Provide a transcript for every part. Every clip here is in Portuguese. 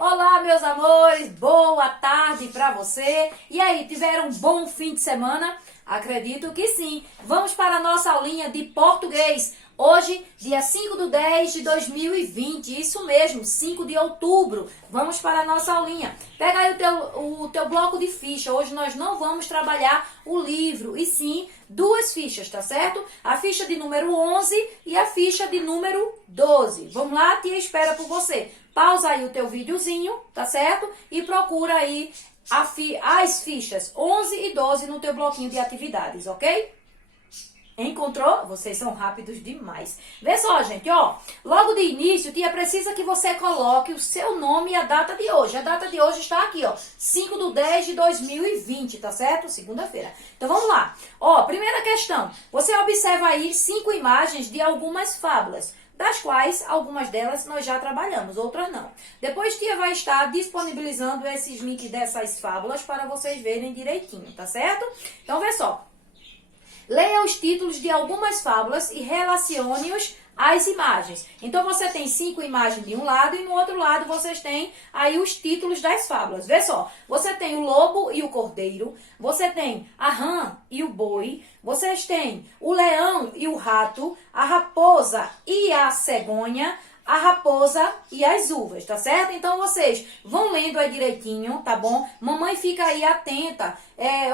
Olá, meus amores, boa tarde pra você. E aí, tiveram um bom fim de semana? Acredito que sim. Vamos para a nossa aulinha de português. Hoje, dia 5/10/2020, isso mesmo, 5 de outubro. Vamos para a nossa aulinha. Pega aí o teu bloco de ficha. Hoje nós não vamos trabalhar o livro, e sim duas fichas, tá certo? A ficha de número 11 e a ficha de número 12. Vamos lá, tia espera por você. Pausa aí o teu videozinho, tá certo? E procura aí as fichas 11 e 12 no teu bloquinho de atividades, ok? Encontrou? Vocês são rápidos demais. Vê só, gente, ó. Logo de início, tia precisa que você coloque o seu nome e a data de hoje. A data de hoje está aqui, ó. 5/10/2020, tá certo? Segunda-feira. Então, vamos lá. Ó, primeira questão. Você observa aí 5 imagens de algumas fábulas, das quais algumas delas nós já trabalhamos, outras não. Depois tia vai estar disponibilizando esses links dessas fábulas para vocês verem direitinho, tá certo? Então, vê só. Leia os títulos de algumas fábulas e relacione-os às imagens. Então, você tem 5 imagens de um lado e no outro lado vocês têm aí os títulos das fábulas. Vê só, você tem o lobo e o cordeiro, você tem a rã e o boi, vocês têm o leão e o rato, a raposa e a cegonha, a raposa e as uvas, tá certo? Então, vocês vão lendo aí direitinho, tá bom? Mamãe fica aí atenta,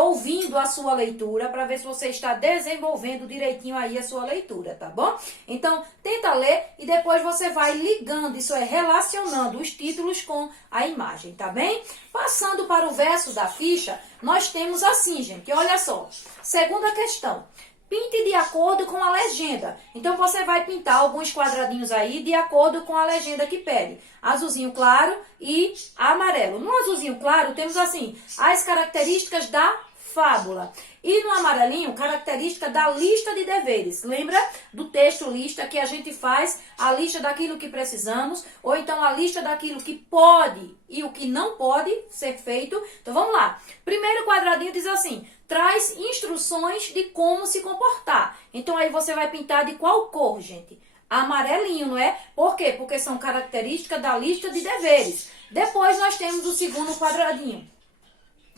ouvindo a sua leitura, para ver se você está desenvolvendo direitinho aí a sua leitura, tá bom? Então, tenta ler e depois você vai ligando, isso é, relacionando os títulos com a imagem, tá bem? Passando para o verso da ficha, nós temos assim, gente, olha só. Segunda questão. Pinte de acordo com a legenda. Então, você vai pintar alguns quadradinhos aí de acordo com a legenda que pede. Azulzinho claro e amarelo. No azulzinho claro, temos assim, as características da fábula. E no amarelinho, característica da lista de deveres. Lembra do texto lista que a gente faz a lista daquilo que precisamos, ou então a lista daquilo que pode e o que não pode ser feito. Então, vamos lá. Primeiro quadradinho diz assim, traz instruções de como se comportar. Então, aí você vai pintar de qual cor, gente? Amarelinho, não é? Por quê? Porque são características da lista de deveres. Depois, nós temos o segundo quadradinho.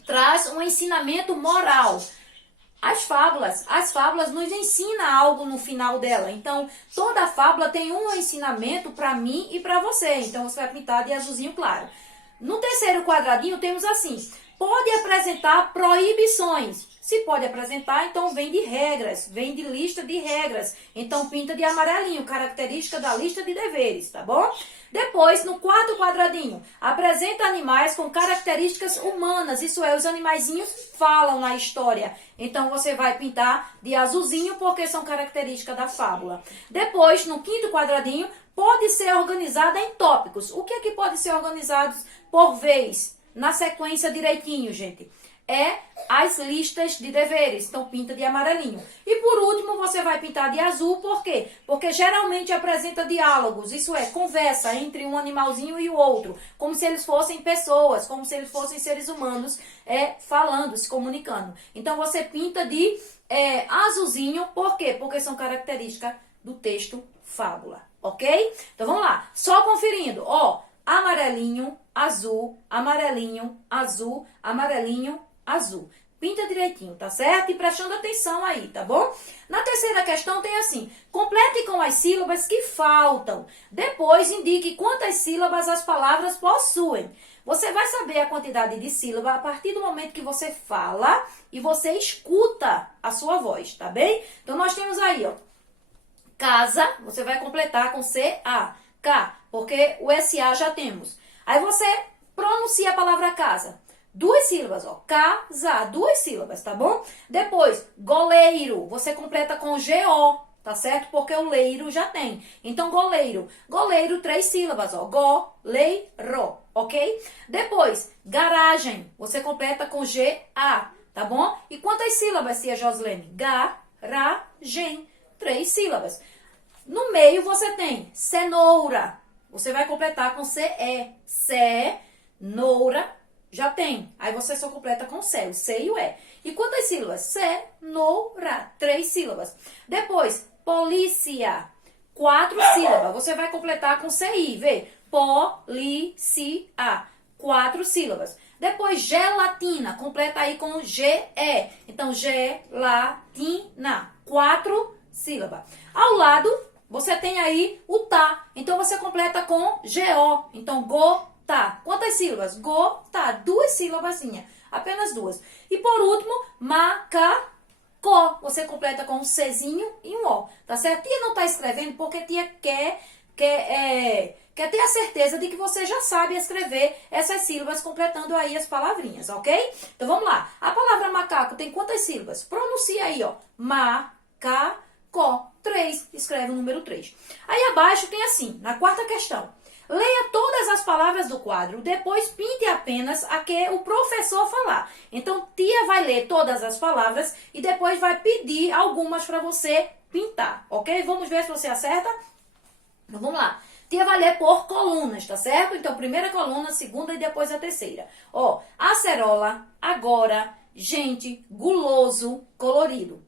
Traz um ensinamento moral. As fábulas nos ensinam algo no final dela. Então, toda fábula tem um ensinamento para mim e para você. Então, você vai pintar de azulzinho claro. No terceiro quadradinho, temos assim, pode apresentar proibições. Se pode apresentar, então vem de regras, vem de lista de regras. Então, pinta de amarelinho, característica da lista de deveres, tá bom? Depois, no quarto quadradinho, apresenta animais com características humanas. Isso é, os animaizinhos falam na história. Então, você vai pintar de azulzinho, porque são características da fábula. Depois, no quinto quadradinho, pode ser organizada em tópicos. O que é que pode ser organizado por vez? Na sequência direitinho, gente. É as listas de deveres. Então, pinta de amarelinho. E por último, você vai pintar de azul. Por quê? Porque geralmente apresenta diálogos. Isso é, conversa entre um animalzinho e o outro. Como se eles fossem pessoas, como se eles fossem seres humanos falando, se comunicando. Então, você pinta de azulzinho. Por quê? Porque são características do texto fábula. Ok? Então, vamos lá. Só conferindo. Ó, amarelinho, azul, amarelinho, azul, amarelinho, azul. Pinta direitinho, tá certo? E prestando atenção aí, tá bom? Na terceira questão tem assim, complete com as sílabas que faltam. Depois indique quantas sílabas as palavras possuem. Você vai saber a quantidade de sílabas a partir do momento que você fala e você escuta a sua voz, tá bem? Então, nós temos aí, ó, casa, você vai completar com C-A, K, porque o S-A já temos. Aí você pronuncia a palavra casa. 2 sílabas, ó. Casa, 2 sílabas, tá bom? Depois, goleiro, você completa com G-O, tá certo? Porque o leiro já tem. Então, goleiro. Goleiro, 3 sílabas, ó. Goleiro, ok? Depois, garagem, você completa com G-A, tá bom? E quantas sílabas, tia Joslene? Garagem, 3 sílabas. No meio, você tem cenoura. Você vai completar com C-E. Cenoura. Já tem. Aí você só completa com C, o C e o E. E quantas sílabas? Cenoura. 3 sílabas. Depois, polícia. 4 sílabas. Você vai completar com CI. Vê. polícia, 4 sílabas. Depois, gelatina, completa aí com GE. Então, gelatina, 4 sílabas. Ao lado, você tem aí o tá. Então, você completa com GO. Então, gota. Quantas sílabas? Gota, 2 sílabasinhas. Apenas 2. E por último, macacó. Você completa com um Czinho e um O. Tá certo? Tia não tá escrevendo porque tia quer ter a certeza de que você já sabe escrever essas sílabas, completando aí as palavrinhas, ok? Então, vamos lá. A palavra macaco tem quantas sílabas? Pronuncia aí, ó. Macacó. 3. Escreve o número 3. Aí abaixo tem assim, na quarta questão. Leia todas as palavras do quadro, depois pinte apenas a que o professor falar. Então, tia vai ler todas as palavras e depois vai pedir algumas para você pintar, ok? Vamos ver se você acerta? Então, vamos lá. Tia vai ler por colunas, tá certo? Então, primeira coluna, segunda e depois a terceira. Ó, acerola, agora, gente, guloso, colorido.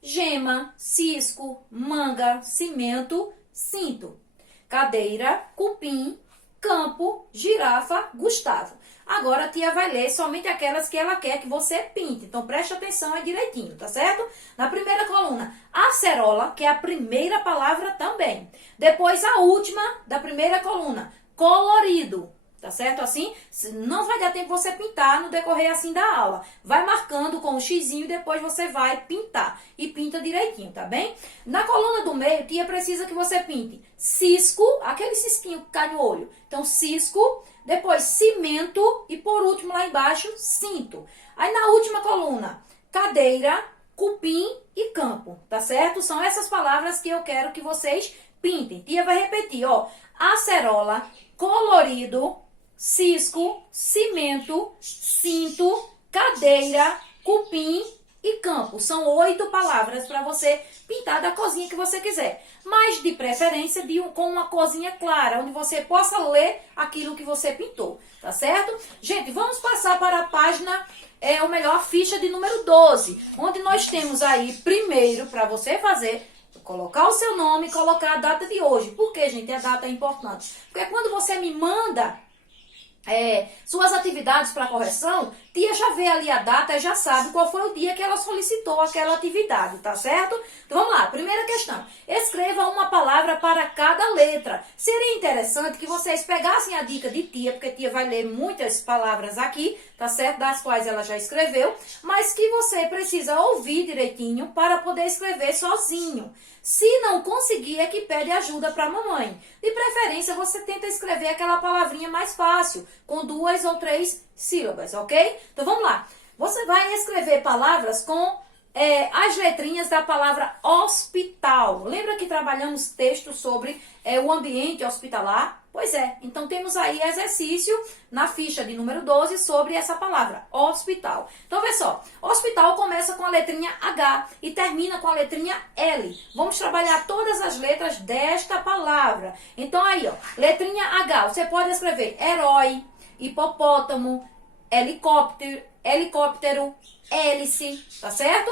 Gema, cisco, manga, cimento, cinto. Cadeira, cupim, campo, girafa, Gustavo. Agora a tia vai ler somente aquelas que ela quer que você pinte. Então, preste atenção aí direitinho, tá certo? Na primeira coluna, acerola, que é a primeira palavra também. Depois, a última da primeira coluna, colorido. Tá certo? Assim, não vai dar tempo você pintar no decorrer assim da aula. Vai marcando com o xizinho e depois você vai pintar. E pinta direitinho, tá bem? Na coluna do meio, tia precisa que você pinte cisco, aquele cisquinho que cai no olho. Então, cisco, depois cimento e por último lá embaixo, cinto. Aí na última coluna, cadeira, cupim e campo, tá certo? São essas palavras que eu quero que vocês pintem. Tia vai repetir, ó. Acerola, colorido, cisco, cimento, cinto, cadeira, cupim e campo. São 8 palavras para você pintar da corzinha que você quiser. Mas de preferência com uma corzinha clara, onde você possa ler aquilo que você pintou. Tá certo? Gente, vamos passar para a página, ou melhor, a ficha de número 12. Onde nós temos aí, primeiro, para você fazer, colocar o seu nome e colocar a data de hoje. Por que, gente, a data é importante? Porque quando você me manda suas atividades para correção, tia já vê ali a data e já sabe qual foi o dia que ela solicitou aquela atividade, tá certo? Então vamos lá, primeira questão. Escreva uma palavra para cada letra. Seria interessante que vocês pegassem a dica de tia, porque tia vai ler muitas palavras aqui, tá certo? Das quais ela já escreveu, mas que você precisa ouvir direitinho para poder escrever sozinho. Se não conseguir, é que pede ajuda para a mamãe. De preferência, você tenta escrever aquela palavrinha mais fácil, com 2 ou 3 sílabas, ok? Então, vamos lá. Você vai escrever palavras com as letrinhas da palavra hospital. Lembra que trabalhamos texto sobre o ambiente hospitalar? Pois é, então temos aí exercício na ficha de número 12 sobre essa palavra, hospital. Então, vê só, hospital começa com a letrinha H e termina com a letrinha L. Vamos trabalhar todas as letras desta palavra. Então, aí, ó, letrinha H, você pode escrever herói, hipopótamo, helicóptero, hélice, tá certo?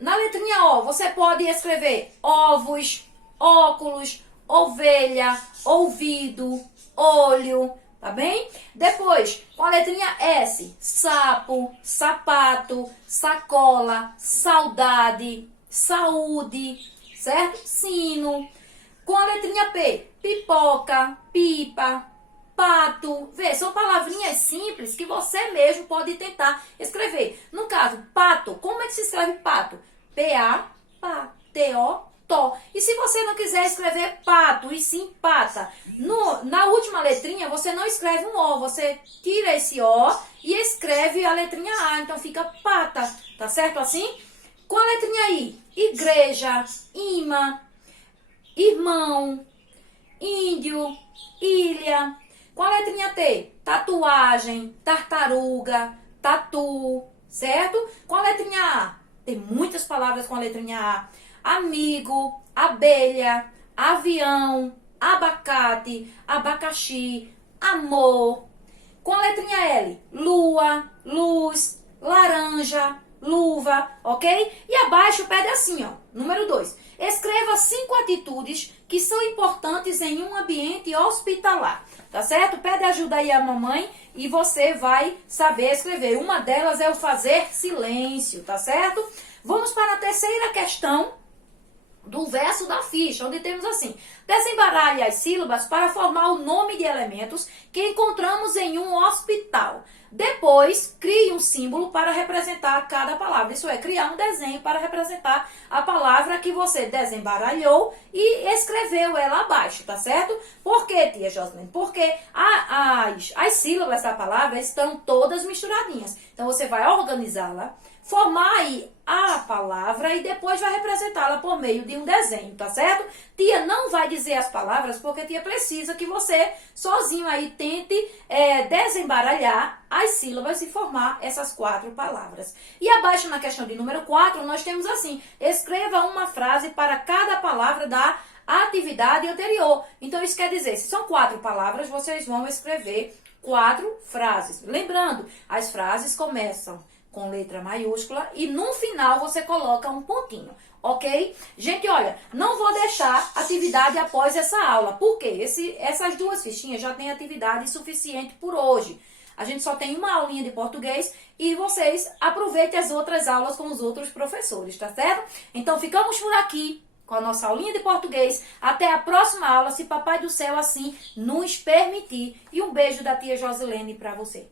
Na letrinha O, você pode escrever ovos, óculos, ovelha, ouvido, olho, tá bem? Depois, com a letrinha S, sapo, sapato, sacola, saudade, saúde, certo? Sino. Com a letrinha P, pipoca, pipa, pato. Vê, são palavrinhas simples que você mesmo pode tentar escrever. No caso, pato, como é que se escreve pato? P-A-P, T-O, Tó. E se você não quiser escrever pato e sim pata, na última letrinha você não escreve um O, você tira esse O e escreve a letrinha A, então fica pata, tá certo assim? Com a letrinha I, igreja, imã, irmão, índio, ilha. Com a letrinha T, tatuagem, tartaruga, tatu, certo? Com a letrinha A, tem muitas palavras com a letrinha A. Amigo, abelha, avião, abacate, abacaxi, amor. Com a letrinha L, lua, luz, laranja, luva, ok? E abaixo pede assim, ó, número 2. Escreva 5 atitudes que são importantes em um ambiente hospitalar, tá certo? Pede ajuda aí a mamãe e você vai saber escrever. Uma delas é o fazer silêncio, tá certo? Vamos para a terceira questão do verso da ficha, onde temos assim: desembaralhe as sílabas para formar o nome de elementos que encontramos em um hospital. Depois, crie um símbolo para representar cada palavra. Isso é, criar um desenho para representar a palavra que você desembaralhou e escreveu ela abaixo, tá certo? Por quê, tia Jocelyn? Porque as sílabas da palavra estão todas misturadinhas. Então, você vai organizá-la, formar aí a palavra e depois vai representá-la por meio de um desenho, tá certo? Tia não vai dizer as palavras porque tia precisa que você sozinho aí tente desembaralhar as sílabas e formar essas 4 palavras. E abaixo na questão de número 4, nós temos assim: escreva uma frase para cada palavra da atividade anterior. Então isso quer dizer, se são 4 palavras, vocês vão escrever 4 frases. Lembrando, as frases começam com letra maiúscula e no final você coloca um pontinho, ok? Gente, olha, não vou deixar atividade após essa aula, porque essas 2 fichinhas já têm atividade suficiente por hoje. A gente só tem uma aulinha de português e vocês aproveitem as outras aulas com os outros professores, tá certo? Então ficamos por aqui com a nossa aulinha de português. Até a próxima aula, se Papai do Céu assim nos permitir. E um beijo da tia Josilene para você.